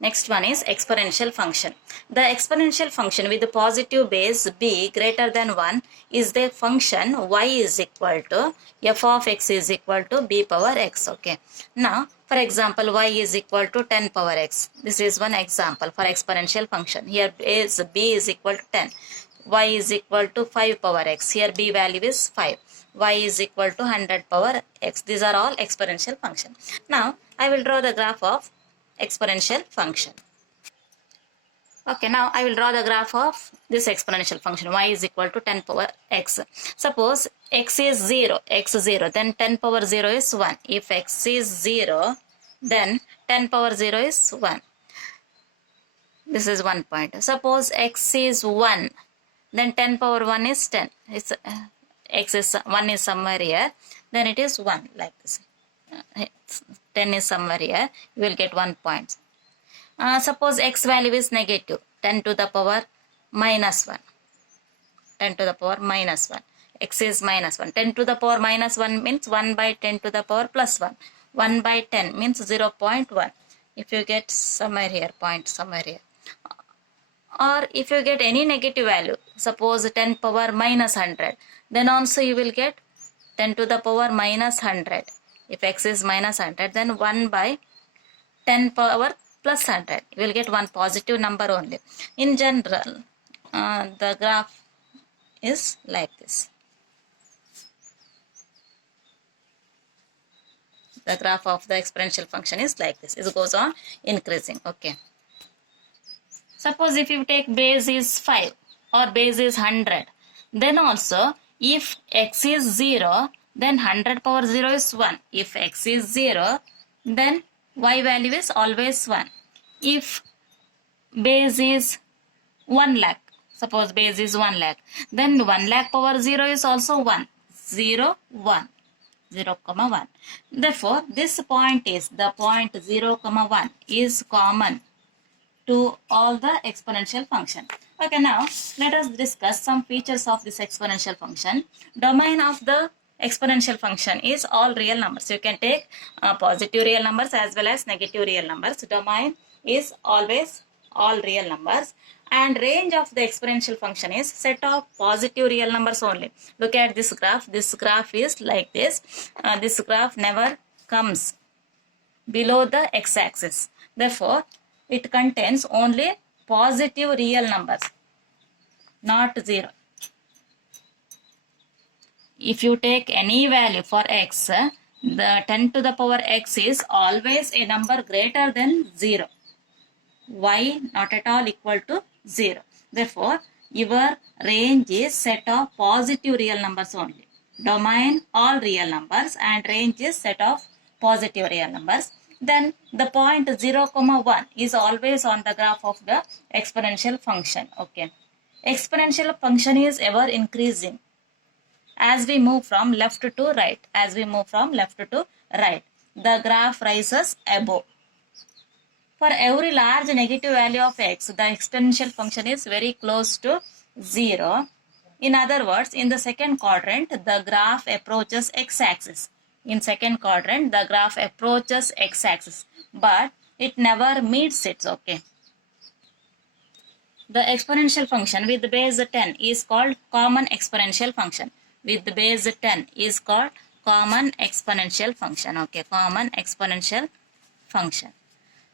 Next one is exponential function. The exponential function with the positive base b greater than 1 is the function y is equal to f of x is equal to b power x. Okay. Now, for example, y is equal to 10 power x. This is one example for exponential function. Here base b is equal to 10. Y is equal to 5 power x. Here b value is 5. Y is equal to 100 power x. These are all exponential function. Now, I will draw the graph of exponential function. Okay, now I will draw the graph of this exponential function. Y is equal to 10 power x. Suppose x is 0, then 10 power 0 is 1. If x is 0, then 10 power 0 is 1. This is one point. Suppose x is 1, then 10 power 1 is 10. It's, x is 1 is somewhere here, then it is 1 like this. 10 is somewhere here, you will get 1 point. Suppose x value is negative, 10 to the power minus 1. 10 to the power minus 1. X is minus 1. 10 to the power minus 1 means 1 by 10 to the power plus 1. 1 by 10 means 0.1. If you get somewhere here, point somewhere here. Or if you get any negative value, suppose 10 power minus 100, then also you will get 10 to the power minus 100. If x is minus 100, then 1 by 10 power plus 100. You will get one positive number only. In general, the graph is like this. The graph of the exponential function is like this. It goes on increasing. Okay. Suppose if you take base is 5 or base is 100, then also if x is 0, then 100 power 0 is 1. If x is 0, then y value is always 1. If base is 1 lakh, suppose base is 1 lakh, then 1 lakh power 0 is also 1. 0, 1. 0, 1. Therefore, this point is, the point 0, 1 is common to all the exponential function. Okay, now let us discuss some features of this exponential function. Domain of the exponential function is all real numbers. You can take positive real numbers as well as negative real numbers. Domain is always all real numbers. And range of the exponential function is set of positive real numbers only. Look at this graph. This graph is like this. This graph never comes below the x-axis. Therefore, it contains only positive real numbers, not 0. If you take any value for x, the 10 to the power x is always a number greater than 0. Y not at all equal to 0. Therefore, your range is set of positive real numbers only. Domain all real numbers and range is set of positive real numbers. Then the point 0, 1 is always on the graph of the exponential function. Okay. Exponential function is ever increasing as we move from left to right. As we move from left to right, the graph rises above. For every large negative value of x, the exponential function is very close to 0. In other words, in the second quadrant, the graph approaches x-axis. In second quadrant, the graph approaches x-axis, but it never meets it. Okay. The exponential function with base 10 is called common exponential function. With base 10 is called common exponential function. Okay, common exponential function.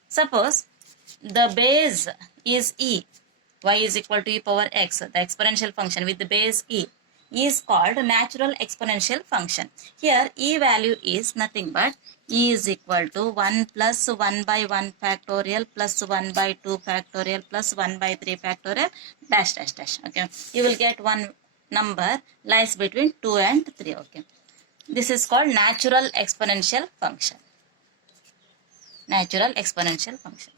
Suppose the base is e, y is equal to e power x, the exponential function with the base e is called natural exponential function. Here e value is nothing but e is equal to 1 plus 1 by 1 factorial plus 1 by 2 factorial plus 1 by 3 factorial dash dash dash. Okay, you will get one number lies between 2 and 3. Okay, this is called natural exponential function. Natural exponential function.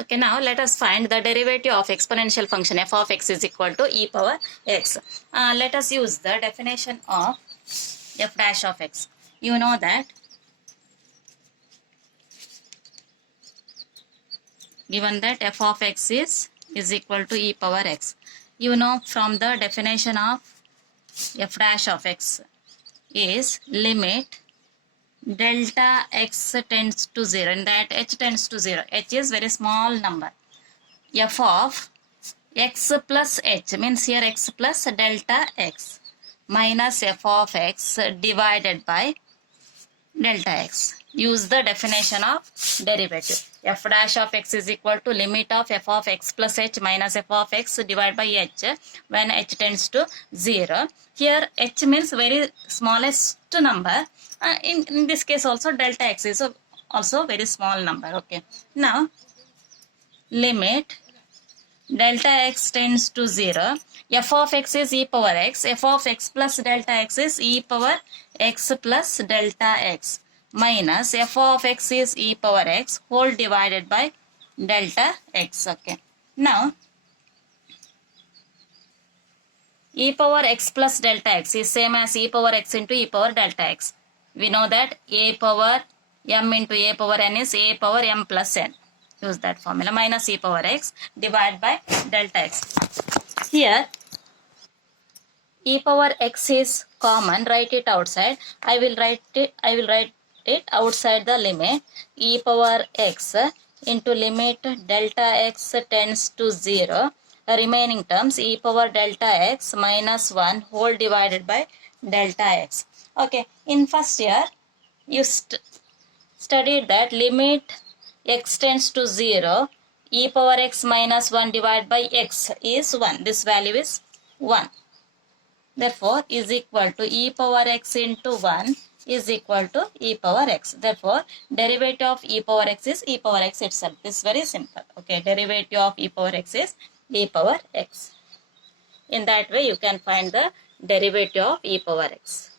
Okay, now let us find the derivative of exponential function f of x is equal to e power x. Let us use the definition of f dash of x. You know that given that f of x is equal to e power x. You know from the definition of f dash of x is limit delta x tends to 0, in that h tends to 0, h is very small number, f of x plus h means here x plus delta x minus f of x divided by delta x. Use the definition of derivative. F dash of x is equal to limit of f of x plus h minus f of x divided by h when h tends to 0. Here h means very smallest number. In this case also delta x is also very small number. Okay. Now limit delta x tends to 0. F of x is e power x. F of x plus delta x is e power x plus delta x minus f of x is e power x whole divided by delta x. Okay. Now e power x plus delta x is same as e power x into e power delta x. We know that a power m into a power n is a power m plus n. Use that formula, minus e power x divided by delta x. Here e power x is common, write it outside. I will write it outside the limit. E power x into limit delta x tends to 0. The remaining terms e power delta x minus 1 whole divided by delta x. Okay, in first year you studied that limit x tends to 0, e power x minus 1 divided by x is 1. This value is 1. Therefore, is equal to e power x into 1 is equal to e power x. Therefore, derivative of e power x is e power x itself. This is very simple. Okay, derivative of e power x is e power x. In that way, you can find the derivative of e power x.